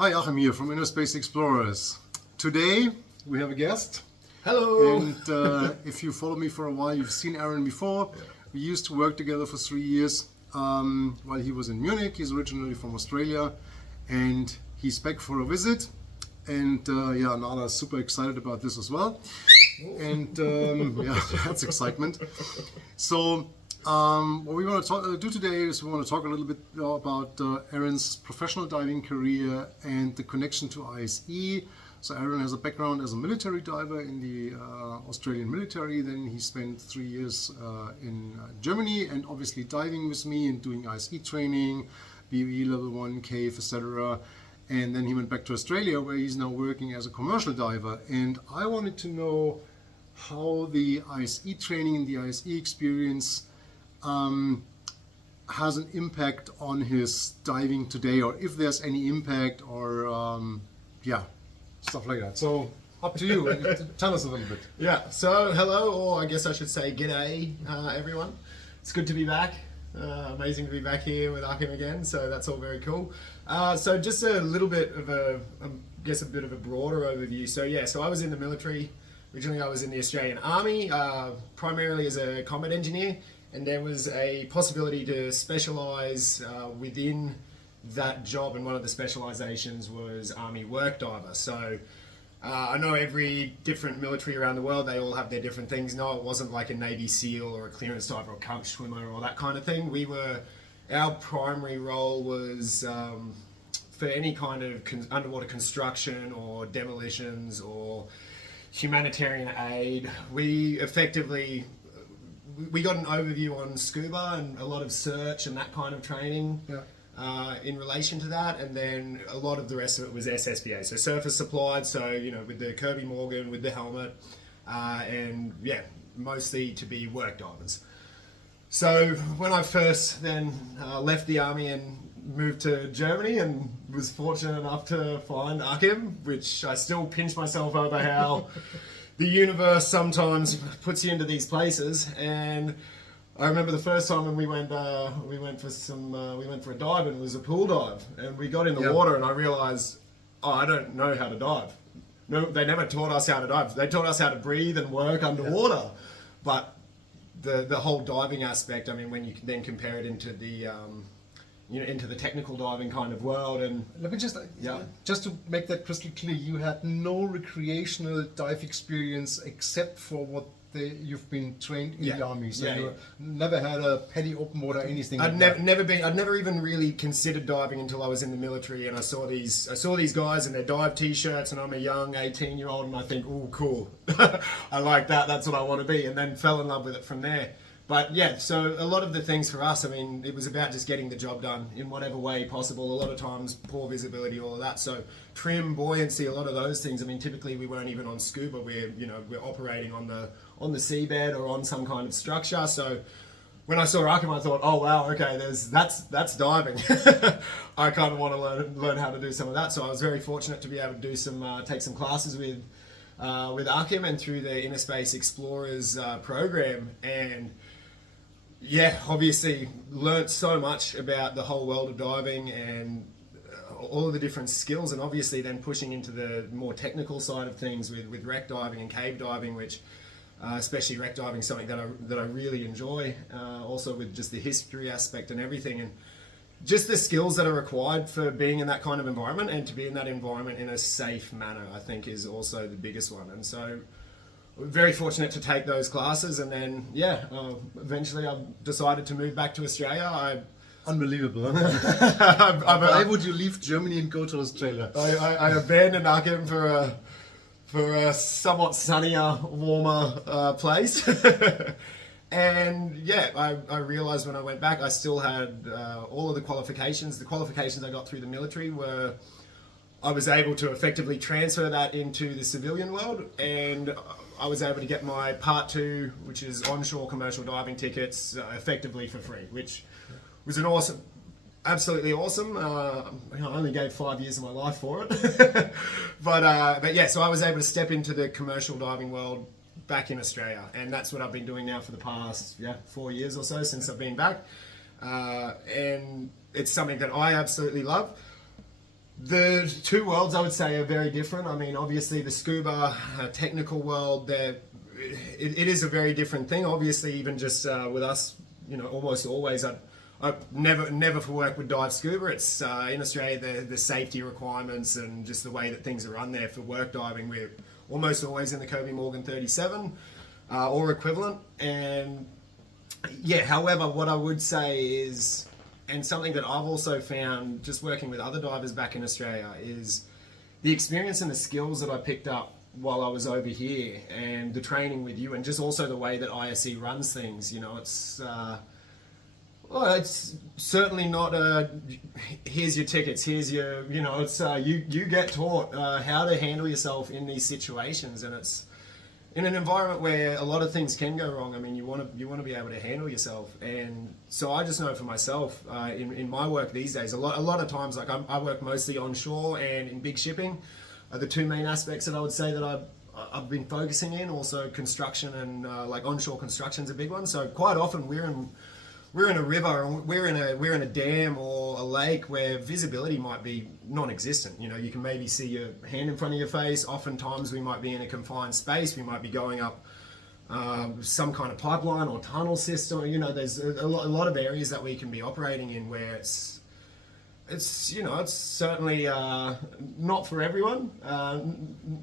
Hi, Achim here from InnerSpace Explorers. Today we have a guest. Hello! And if you follow me for a while, you've seen Aaron before. We used to work together for 3 years while he was in Munich. He's originally from Australia and he's back for a visit. And Nada's super excited about this as well. And that's excitement. So what we want to do today is we want to talk a little bit about Aaron's professional diving career and the connection to ISE. So Aaron has a background as a military diver in the Australian military. Then he spent 3 years in Germany and obviously diving with me and doing ISE training, BE level 1, cave, etc. And then he went back to Australia where he's now working as a commercial diver. And I wanted to know how the ISE training and the ISE experience has an impact on his diving today, or if there's any impact, or stuff like that. So up to you. Tell us a little bit. Yeah, so hello, or I guess I should say g'day, everyone. It's good to be back. Amazing to be back here with Achim again, so that's all very cool. So just a little bit of a bit of a broader overview. So I was in the military. Originally I was in the Australian Army, primarily as a combat engineer, and there was a possibility to specialise within that job, and one of the specialisations was Army work diver. So I know every different military around the world, they all have their different things. No, it wasn't like a Navy SEAL or a clearance diver or couch swimmer or that kind of thing. Our primary role was for any kind of underwater construction or demolitions or humanitarian aid. We got an overview on scuba and a lot of search and that kind of training. Yeah. In relation to that, and then a lot of the rest of it was SSBA, so surface supplied, so with the Kirby Morgan, with the helmet, and mostly to be work divers. So when I first then left the army and moved to Germany and was fortunate enough to find Achim, which I still pinch myself over how the universe sometimes puts you into these places. And I remember the first time when we went for a dive, and it was a pool dive, and we got in the water, and I realized, I don't know how to dive. No, they never taught us how to dive. They taught us how to breathe and work underwater, but the whole diving aspect. I mean, when you then compare it into the into the technical diving kind of world, and let me just to make that crystal clear, you had no recreational dive experience except for what you've been trained in the army, so you never had a petty open water, anything. I'd never even really considered diving until I was in the military, and I saw these guys in their dive t-shirts, and I'm a young 18-year-old, and I think, oh, cool, I like that. That's what I want to be, and then fell in love with it from there. But yeah, so a lot of the things for us, I mean, it was about just getting the job done in whatever way possible. A lot of times, poor visibility, all of that. So trim, buoyancy, a lot of those things. I mean, typically we weren't even on scuba. We're operating on the seabed or on some kind of structure. So when I saw Achim, I thought, oh wow, okay, that's diving. I kind of want to learn how to do some of that. So I was very fortunate to be able to do take some classes with Achim and through the InnerSpace Explorers program, and obviously learnt so much about the whole world of diving and all of the different skills, and obviously then pushing into the more technical side of things with wreck diving and cave diving, which especially wreck diving, something that I really enjoy, also with just the history aspect and everything, and just the skills that are required for being in that kind of environment, and to be in that environment in a safe manner, I think is also the biggest one. And so very fortunate to take those classes, and then eventually I decided to move back to Australia. Unbelievable, huh? Why would you leave Germany and go to Australia? I abandoned Achim for a somewhat sunnier, warmer place. And I realized when I went back, I still had all of the qualifications. The qualifications I got through the military were, I was able to effectively transfer that into the civilian world, and I was able to get my Part 2, which is onshore commercial diving tickets, effectively for free, which was absolutely awesome. I only gave 5 years of my life for it. So I was able to step into the commercial diving world back in Australia, and that's what I've been doing now for the past 4 years or so since I've been back, and it's something that I absolutely love. The two worlds, I would say, are very different. I mean, obviously, the scuba technical world, it is a very different thing. Obviously, even just with us, almost always, I never for work would dive scuba. It's in Australia, the safety requirements and just the way that things are run there for work diving. We're almost always in the Kobe Morgan 37 or equivalent. And yeah, however, what I would say is, and something that I've also found just working with other divers back in Australia, is the experience and the skills that I picked up while I was over here and the training with you, and just also the way that ISE runs things. It's certainly not here's your tickets, here's your, it's you get taught how to handle yourself in these situations, and it's in an environment where a lot of things can go wrong. I mean, you want to be able to handle yourself, and so I just know for myself in my work these days, a lot of times, like I work mostly onshore and in big shipping are the two main aspects that I would say that I've been focusing in. Also construction and like onshore construction's a big one. So quite often we're in a river, or we're in a dam or a lake where visibility might be non-existent. You can maybe see your hand in front of your face. Oftentimes we might be in a confined space. We might be going up some kind of pipeline or tunnel system. There's a lot of areas that we can be operating in where it's certainly not for everyone,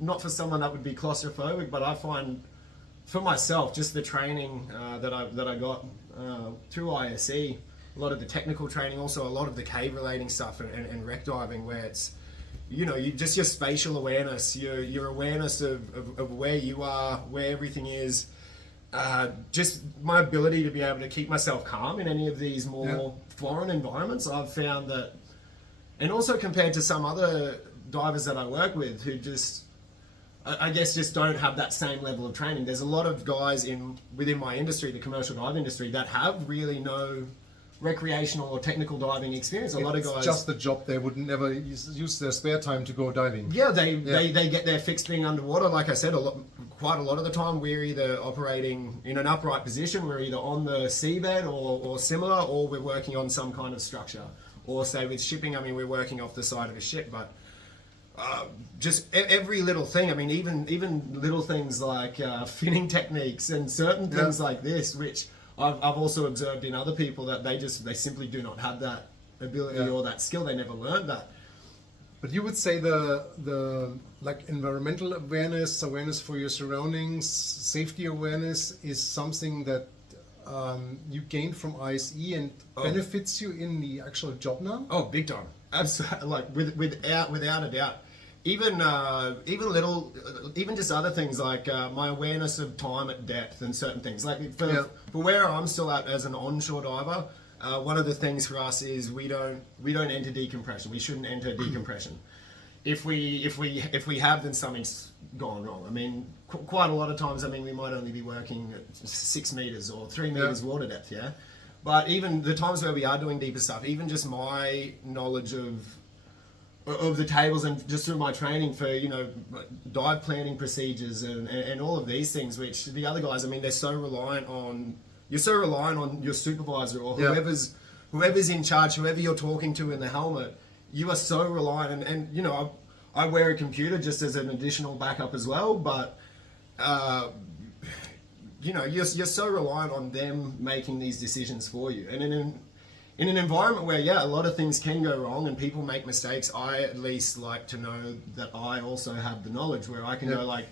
not for someone that would be claustrophobic. But I find for myself, just the training that I got through ISE, a lot of the technical training, also a lot of the cave relating stuff and wreck diving, where it's just your spatial awareness, your awareness of where you are, where everything is, just my ability to be able to keep myself calm in any of these more foreign environments. I've found that, and also compared to some other divers that I work with who I guess just don't have that same level of training. There's a lot of guys within my industry, the commercial dive industry, that have really no recreational or technical diving experience. A lot of guys, it's just a job. They would never use their spare time to go diving. Yeah, they get their fix being underwater. Like I said, quite a lot of the time we're either operating in an upright position, we're either on the seabed or similar, or we're working on some kind of structure. Or say with shipping, I mean, we're working off the side of a ship, but just every little thing. I mean, even little things like finning techniques and certain things like this, which I've also observed in other people, that they simply do not have that ability or that skill. They never learned that. But you would say the like environmental awareness for your surroundings, safety awareness is something that you gained from ISE and benefits you in the actual job now? Oh, big time. Absolutely. Like without a doubt. Even just other things like my awareness of time at depth and certain things. Like for where I'm still at as an onshore diver, one of the things for us is we don't enter decompression. We shouldn't enter decompression. If we have, then something's gone wrong. I mean, quite a lot of times, I mean, we might only be working at 6 meters or 3 meters water depth, But even the times where we are doing deeper stuff, even just my knowledge of the tables and just through my training for dive planning procedures and all of these things, which the other guys, I mean, you're so reliant on your supervisor or whoever's in charge, whoever you're talking to in the helmet. You are so reliant, and I wear a computer just as an additional backup as well, but you're so reliant on them making these decisions for you. And in an environment where a lot of things can go wrong and people make mistakes, I at least like to know that I also have the knowledge where I can go like,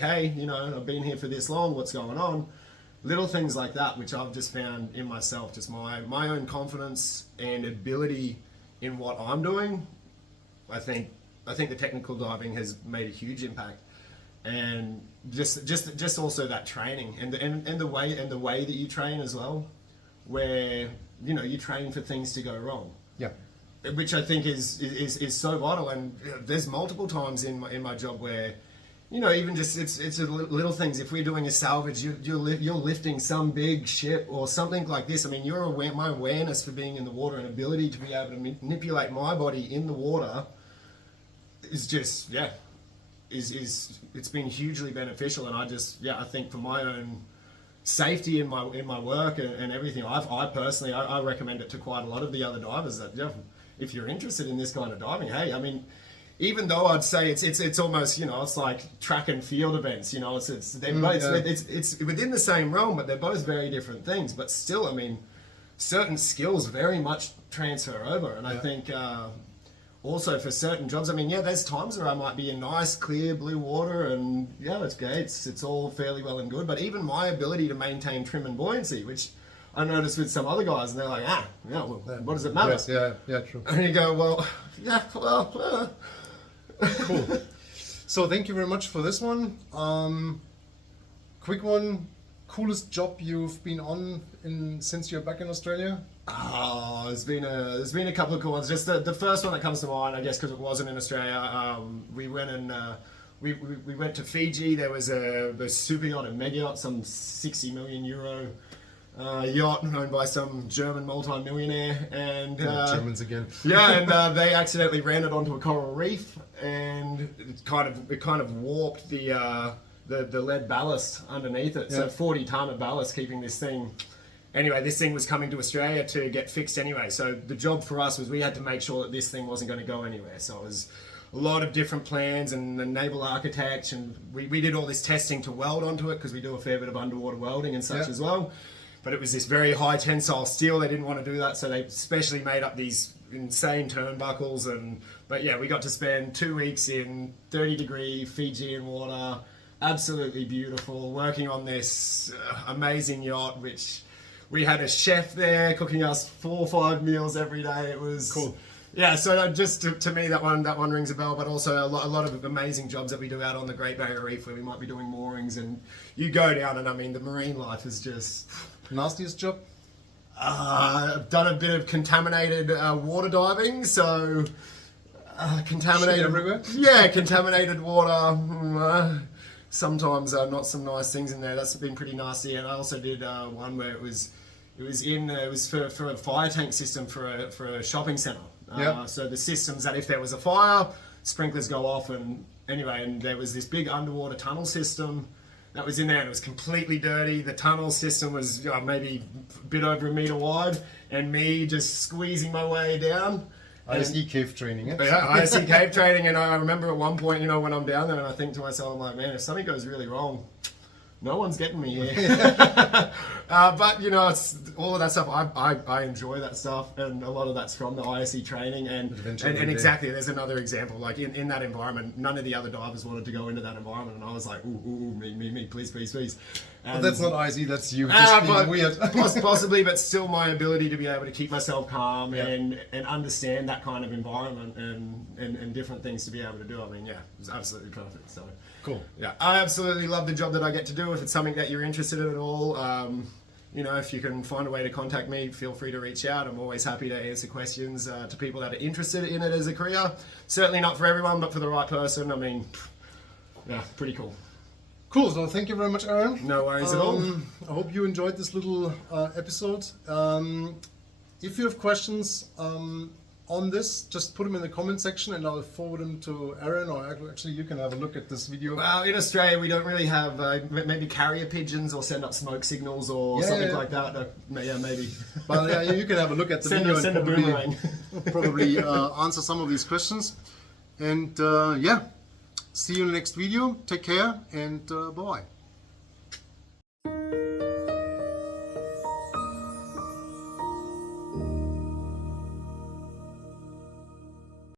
hey, I've been here for this long, what's going on? Little things like that, which I've just found in myself, just my own confidence and ability in what I'm doing. I think the technical diving has made a huge impact, and just also that training and the way that you train as well, where you train for things to go wrong. Yeah. Which I think is so vital, and there's multiple times in my job where even just it's little things. If we're doing a salvage, you're lifting some big ship or something like this. I mean, my awareness for being in the water and ability to be able to manipulate my body in the water is just it's been hugely beneficial. And I think for my own safety in my work and everything, I personally recommend it to quite a lot of the other divers that if you're interested in this kind of diving, hey, I mean, even though I'd say it's almost, you know, it's like track and field events, you know, it's within the same realm, but they're both very different things. But still, I mean, certain skills very much transfer over, and I think also for certain jobs, I mean, yeah, there's times where I might be in nice, clear blue water, and yeah, it's great, it's all fairly well and good. But even my ability to maintain trim and buoyancy, which I noticed with some other guys, and they're like, well, what does it matter? Yes, yeah, true. And you go, well, yeah, well. Cool. So thank you very much for this one. Quick one. Coolest job you've been on since you're back in Australia? Oh, there's been a couple of cool ones. Just the first one that comes to mind, I guess, because it wasn't in Australia. We went and we went to Fiji. There was a super yacht and mega yacht, some 60 million euro yacht owned by some German multi-millionaire, and Germans again. Yeah, and they accidentally ran it onto a coral reef, and it kind of warped the lead ballast underneath it. So 40 ton of ballast keeping this thing. Anyway, this thing was coming to Australia to get fixed anyway. So the job for us was we had to make sure that this thing wasn't going to go anywhere. So it was a lot of different plans and the naval architect, and we did all this testing to weld onto it because we do a fair bit of underwater welding and such as well. But it was this very high tensile steel. They didn't want to do that, so they specially made up these insane turnbuckles. But yeah, we got to spend 2 weeks in 30-degree Fijian water, absolutely beautiful, working on this amazing yacht, which we had a chef there cooking us 4 or 5 meals every day. It was cool. Yeah, so just to me that one rings a bell, but also a lot of amazing jobs that we do out on the Great Barrier Reef where we might be doing moorings, and you go down and I mean the marine life is just... Nastiest job? I've done a bit of contaminated water diving, so contaminated shit everywhere. Yeah, contaminated water. Sometimes not some nice things in there. That's been pretty nasty. And I also did one where it was for a fire tank system for a shopping centre. So the system's that if there was a fire, sprinklers go off, and anyway, and there was this big underwater tunnel system that was in there, and it was completely dirty. The tunnel system was maybe a bit over 1 metre wide, and me just squeezing my way down. ISE cave training, Yeah, ISE cave training, and I remember at one point, you know, when I'm down there, and I think to myself, I'm like, man, if something goes really wrong, no one's getting me here. But you know, it's all of that stuff. I enjoy that stuff, and a lot of that's from the ISE training. And exactly, there's another example. Like in that environment, none of the other divers wanted to go into that environment, and I was like, ooh, me, please. But that's not ISE, that's you just being weird. Possibly, but still, my ability to be able to keep myself calm and understand that kind of environment and different things to be able to do. I mean, yeah, it was absolutely perfect. So. Cool. Yeah, I absolutely love the job that I get to do. If it's something that you're interested in at all, you know, if you can find a way to contact me, feel free to reach out. I'm always happy to answer questions to people that are interested in it as a career. Certainly not for everyone, but for the right person. I mean, yeah, pretty cool. Cool, so thank you very much, Aaron. No worries at all. I hope you enjoyed this little episode. If you have questions on this, just put them in the comment section and I'll forward them to Aaron, or actually you can have a look at this video. Well, in Australia we don't really have maybe carrier pigeons or send up smoke signals or something like that. Yeah, maybe. But yeah, you can have a look at the video send and a boomerang. probably answer some of these questions. And yeah, see you in the next video. Take care and bye-bye.